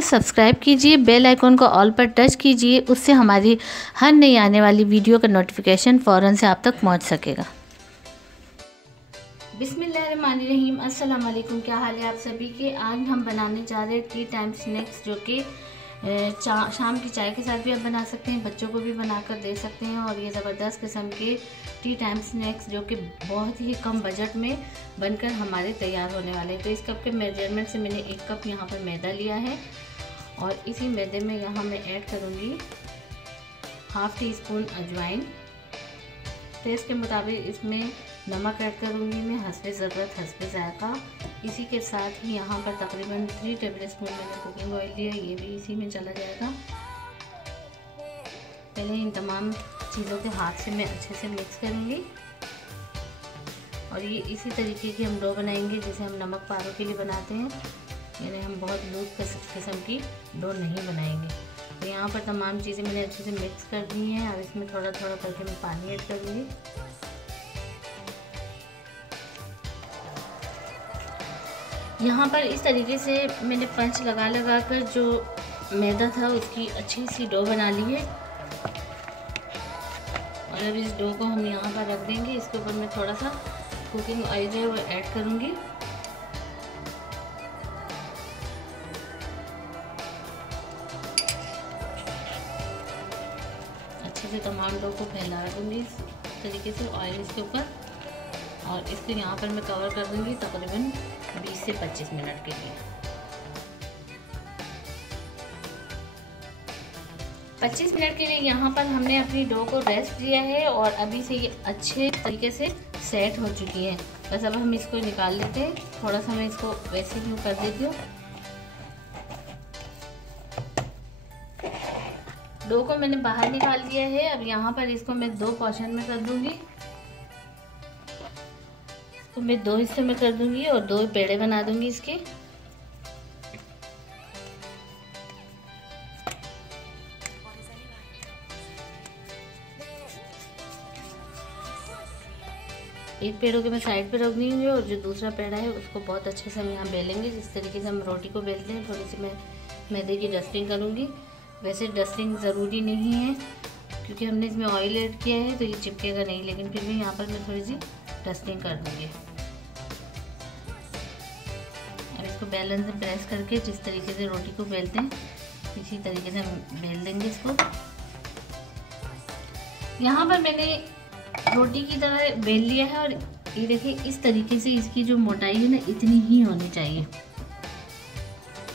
में सब्सक्राइब कीजिए, bell icon को ऑल पर टच कीजिए, उससे हमारी हर नई आने वाली वीडियो का नोटिफिकेशन फ़ौरन से आप तक पहुंच सकेगा। बिस्मिल्लाहिर्रहमानिर्रहीम, अस्सलाम वालेकुम। क्या हाल है आप सभी के। आज हम बनाने जा रहे हैं टी टाइम स्नैक्स, जो कि शाम की चाय के साथ भी आप बना सकते हैं, बच्चों को भी बनाकर दे सकते हैं। और ये ज़बरदस्त किस्म के टी टाइम स्नैक्स जो कि बहुत ही कम बजट में बनकर हमारे तैयार होने वाले हैं। तो इस कप के मेजरमेंट से मैंने 1 कप यहाँ पर मैदा लिया है और इसी मैदे में यहाँ मैं ऐड करूँगी ½ टीस्पून अजवाइन। टेस्ट के मुताबिक इसमें नमक ऐड करूँगी मैं, हस्बे ज़रूरत हस्बे ज़ायक़ा। इसी के साथ ही यहाँ पर तकरीबन 3 टेबलस्पून मैंने कुकिंग ऑयल लिया, ये भी इसी में चला जाएगा। पहले इन तमाम चीज़ों के हाथ से मैं अच्छे से मिक्स करूँगी और ये इसी तरीके की हम डो बनाएंगे जैसे हम नमक पारों के लिए बनाते हैं, यानी हम बहुत लूज किस्म की डो नहीं बनाएंगे। तो यहाँ पर तमाम चीज़ें मैंने अच्छे से मिक्स कर दी हैं और इसमें थोड़ा थोड़ा करके मैं पानी ऐड करूँगी। यहाँ पर इस तरीके से मैंने पंच लगा लगा कर जो मैदा था उसकी अच्छी सी डो बना ली है और अब इस डो को हम यहाँ पर रख देंगे। इसके ऊपर मैं थोड़ा सा कुकिंग ऑयल जो है वो ऐड करूँगी। अच्छे से तमाम डो को फैला दूँगी इस तरीके से ऑयल इसके ऊपर, और इसको यहाँ पर मैं कवर कर दूँगी तकरीबन 20 से 25 मिनट के लिए। 25 मिनट के लिए यहाँ पर हमने अपनी डो को रेस्ट दिया है और अभी से ये अच्छे तरीके से सेट हो चुकी है। बस अब हम इसको निकाल लेते हैं। थोड़ा सा मैं इसको वैसे ही कर देती हूँ। डो को मैंने बाहर निकाल दिया है। अब यहाँ पर इसको मैं 2 पोर्शन में कर दूंगी। तो मैं 2 हिस्सों में कर दूंगी और 2 पेड़े बना दूंगी इसके। एक पेड़ों के मैं साइड पे रख दूंगी और जो दूसरा पेड़ा है उसको बहुत अच्छे से हम यहाँ बेलेंगे, जिस तरीके से हम रोटी को बेलते हैं। थोड़ी सी मैं मैदे की डस्टिंग करूँगी। वैसे डस्टिंग ज़रूरी नहीं है क्योंकि हमने इसमें ऑयल ऐड किया है तो ये चिपकेगा नहीं, लेकिन फिर भी यहाँ पर मैं थोड़ी सी डस्टिंग कर दूँगी। अब इसको बैलेंस से प्रेस करके जिस तरीके से रोटी को बेलते हैं इसी तरीके से हम बेल देंगे इसको। यहाँ पर मैंने रोटी की तरह बेल लिया है और ये देखिए इस तरीके से इसकी जो मोटाई है ना इतनी ही होनी चाहिए।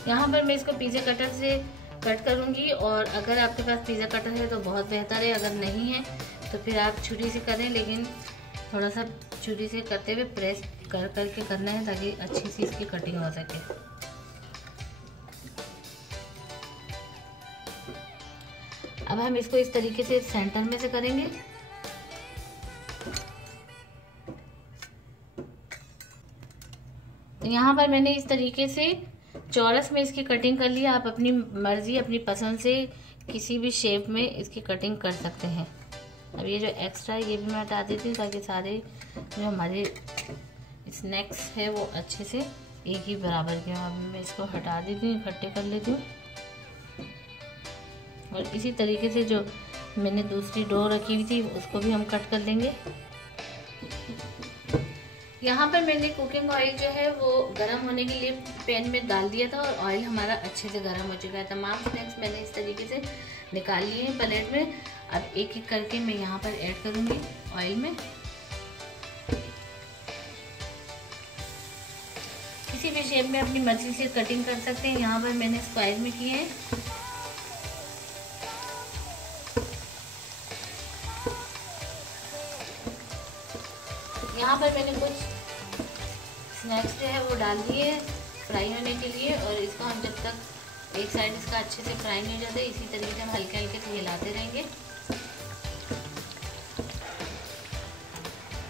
यहाँ पर मैं इसको पिज़्ज़ा कटर से कट करूँगी और अगर आपके पास पिज़्ज़ा कटर है तो बहुत बेहतर है, अगर नहीं है तो फिर आप छुरी से करें, लेकिन थोड़ा सा छुरी से करते हुए प्रेस कर करके करना है ताकि अच्छी सी इसकी कटिंग हो सके। अब हम इसको इस तरीके से सेंटर में से करेंगे। तो यहाँ पर मैंने इस तरीके से चौरस में इसकी कटिंग कर लिया। आप अपनी मर्जी अपनी पसंद से किसी भी शेप में इसकी कटिंग कर सकते हैं। अब ये जो एक्स्ट्रा है ये भी मैं हटा देती हूँ ताकि सारे जो हमारे स्नैक्स है वो अच्छे से एक ही बराबर के हों। अब मैं इसको हटा देती हूँ, इकट्ठे कर लेती हूँ। और इसी तरीके से जो मैंने दूसरी डो रखी हुई थी उसको भी हम कट कर लेंगे। यहाँ पर मैंने कुकिंग ऑयल जो है वो गर्म होने के लिए पैन में डाल दिया था और ऑयल हमारा अच्छे से गर्म हो चुका है। तमाम स्नैक्स मैंने इस तरीके से निकाल लिए हैं प्लेट में। अब एक एक करके मैं यहाँ पर ऐड करूँगी ऑयल में। किसी भी शेप में अपनी मर्जी से कटिंग कर सकते हैं। यहाँ पर मैंने स्क्वायर में किए हैं। यहाँ पर मैंने कुछ स्नैक्स जो है वो डाल दिए फ्राई होने के लिए और इसको हम जब तक एक साइड इसका अच्छे से फ्राई नहीं हो जाता इसी तरीके से हम हल्के हल्के से हिलाते रहेंगे।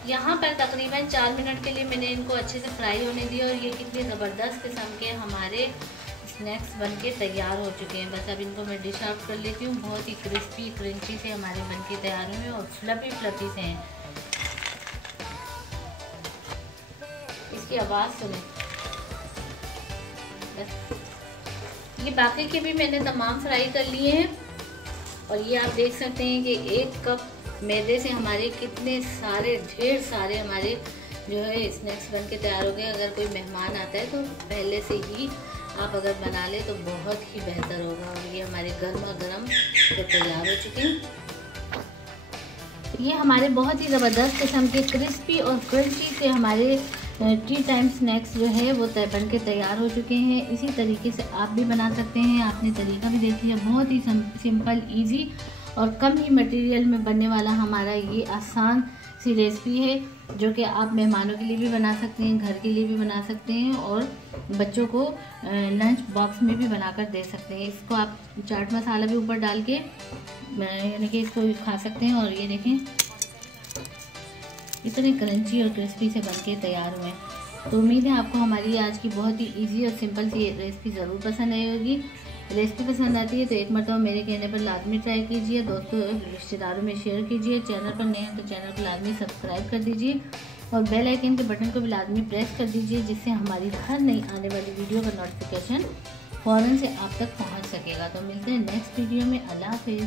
यहाँ पर तकरीबन 4 मिनट के लिए मैंने इनको अच्छे से फ्राई होने दिया और ये कितने ज़बरदस्त किस्म के हमारे स्नैक्स बनके तैयार हो चुके हैं। बस अब इनको मैं डिश आउट कर लेती हूँ। बहुत ही क्रिस्पी क्रंची से हमारे बनके तैयार हुए और फ्लफी फ्लफी से हैं। इसकी आवाज़ सुने। बस ये बाकी के भी मैंने तमाम फ्राई कर लिए हैं। और ये आप देख सकते हैं कि 1 कप मैदे से हमारे कितने सारे ढेर सारे हमारे जो है स्नैक्स बन के तैयार हो गए। अगर कोई मेहमान आता है तो पहले से ही आप अगर बना ले तो बहुत ही बेहतर होगा। और ये हमारे गर्मा गर्म तो तैयार हो चुके हैं। ये हमारे बहुत ही ज़बरदस्त किस्म के क्रिस्पी और क्रंची से हमारे टी टाइम स्नैक्स जो है वो बन के तैयार हो चुके हैं। इसी तरीके से आप भी बना सकते हैं। आपने तरीका भी देख लिया, बहुत ही सिंपल, इजी और कम ही मटेरियल में बनने वाला हमारा ये आसान सी रेसिपी है, जो कि आप मेहमानों के लिए भी बना सकते हैं, घर के लिए भी बना सकते हैं और बच्चों को लंच बॉक्स में भी बनाकर दे सकते हैं। इसको आप चाट मसाला भी ऊपर डाल के यानी कि इसको खा सकते हैं। और ये देखें इतने क्रंची और क्रिस्पी से बनके तैयार हुए हैं। तो उम्मीद है आपको हमारी आज की बहुत ही इजी और सिंपल सी रेसिपी ज़रूर पसंद आई होगी। रेसिपी पसंद आती है तो एक मरतबा मेरे कहने पर लाजमी ट्राई कीजिए, दोस्तों रिश्तेदारों में शेयर कीजिए। चैनल पर नए हैं तो चैनल को लाजमी सब्सक्राइब कर दीजिए और बेल आइकन के बटन को भी लाजमी प्रेस कर दीजिए, जिससे हमारी हर नई आने वाली वीडियो का नोटिफिकेशन फ़ौरन से आप तक पहुंच सकेगा। तो मिलते हैं नेक्स्ट वीडियो में। अल्लाह हाफिज़।